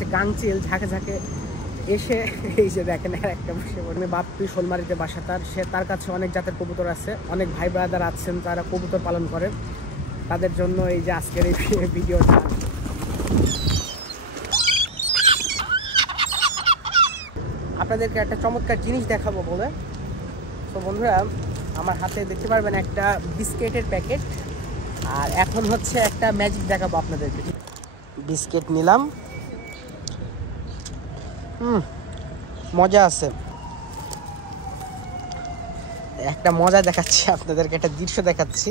হচ্ছে গাংচিল ঝাঁকে ঝাঁকে এসে এই যে দেখেন একটা বসে পড়ে বাপ্পি শোলমারিতে বাসা তার কাছে অনেক জাতের কবুতর আছে, অনেক ভাই ব্রাদার আছেন তারা কবুতর পালন করে, তাদের জন্য এই যে আজকের এই ভিডিওটা। আপনাদেরকে একটা চমৎকার জিনিস দেখাবো বলে। তো বন্ধুরা, আমার হাতে দেখতে পারবেন একটা বিস্কিটের প্যাকেট, আর এখন হচ্ছে একটা ম্যাজিক দেখাবো আপনাদেরকে। বিস্কিট নিলাম, মজা আছে, একটা মজা দেখাচ্ছি আপনাদেরকে, একটা দৃশ্য দেখাচ্ছি।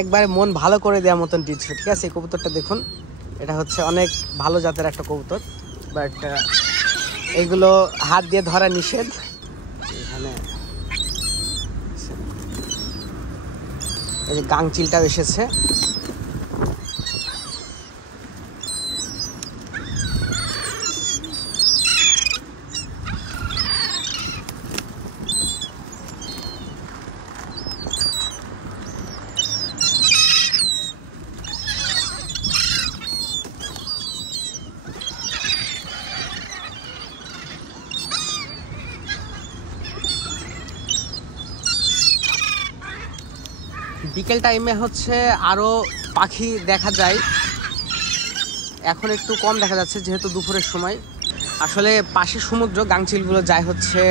একবারে মন ভালো করে দেওয়ার মতন দৃশ্য, ঠিক আছে? এই কবুতরটা দেখুন, এটা হচ্ছে অনেক ভালো জাতের একটা কবুতর, বাট এগুলো হাত দিয়ে ধরা নিষেধ। এখানে এই যে গাংচিলটাও এসেছে। বিকেল টাইমে হচ্ছে আরো পাখি দেখা যায়, এখন একটু কম দেখা যাচ্ছে যেহেতু দুপুরের সময়। আসলে পাশে সমুদ্র, গাংচিলগুলো যায় হচ্ছে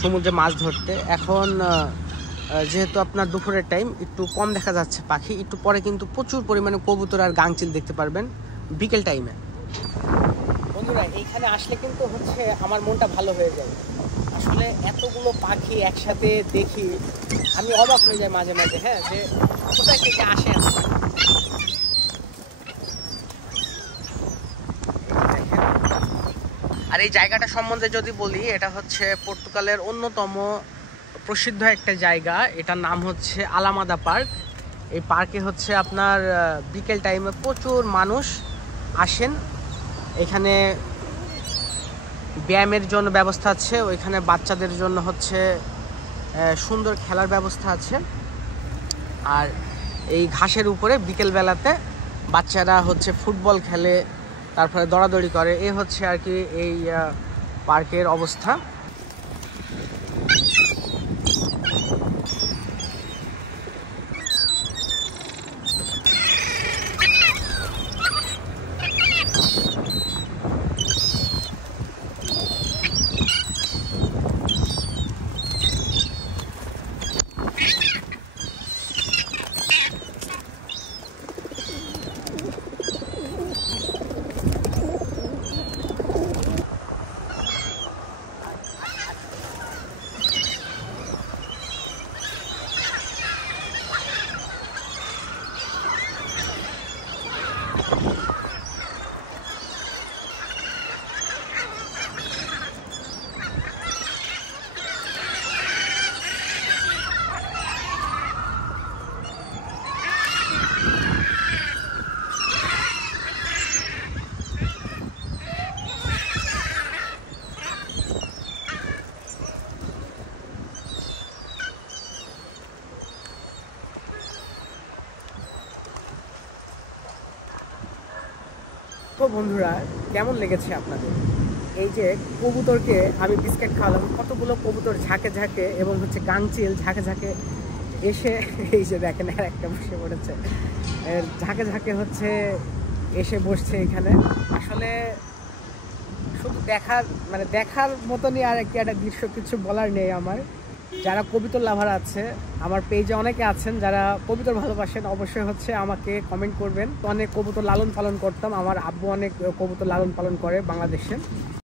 সমুদ্রে মাছ ধরতে। এখন যেহেতু আপনার দুপুরের টাইম, একটু কম দেখা যাচ্ছে পাখি, একটু পরে কিন্তু প্রচুর পরিমাণে কবুতর আর গাংচিল দেখতে পারবেন বিকেল টাইমে। বন্ধুরা, এইখানে আসলে কিন্তু হচ্ছে আমার মনটা ভালো হয়ে যায়। আসলে এতগুলো পাখি একসাথে দেখি আমি অবাক হয়ে যাই মাঝে মাঝে, হ্যাঁ, যে কোথায় থেকে আসে। আর এই জায়গাটা সম্বন্ধে যদি বলি, এটা হচ্ছে পর্তুগালের অন্যতম প্রসিদ্ধ একটা জায়গা, এটার নাম হচ্ছে আলামাদা পার্ক। এই পার্কে হচ্ছে আপনার বিকেল টাইমে প্রচুর মানুষ আসেন। এখানে ব্যায়ামের জন্য ব্যবস্থা আছে, ওইখানে বাচ্চাদের জন্য হচ্ছে সুন্দর খেলার ব্যবস্থা আছে। আর এই ঘাসের উপরে বিকেলবেলাতে বাচ্চারা হচ্ছে ফুটবল খেলে, তারপরে দৌড়াদৌড়ি করে। এই হচ্ছে আর কি এই পার্কের অবস্থা। তো বন্ধুরা, কেমন লেগেছে আপনাদের? এই যে কবুতরকে আমি বিস্কিট খাওয়ালাম, কতগুলো কবুতর ঝাঁকে ঝাঁকে এবং হচ্ছে গাংচিল ঝাঁকে ঝাঁকে এসে এই যে দেখেন একটা বসে পড়েছে, ঝাঁকে ঝাঁকে হচ্ছে এসে বসছে এখানে। আসলে শুধু দেখার মতনই, আর একটা দৃশ্য, কিছু বলার নেই আমার। যারা কবুতর লাভার আছে, আমার পেজে অনেকে আছেন যারা কবুতর ভালোবাসেন, অবশ্যই হচ্ছে আমাকে কমেন্ট করবেন। অনেক কবুতর লালন পালন করতাম, আমার আব্বু অনেক কবুতর লালন পালন করে বাংলাদেশে।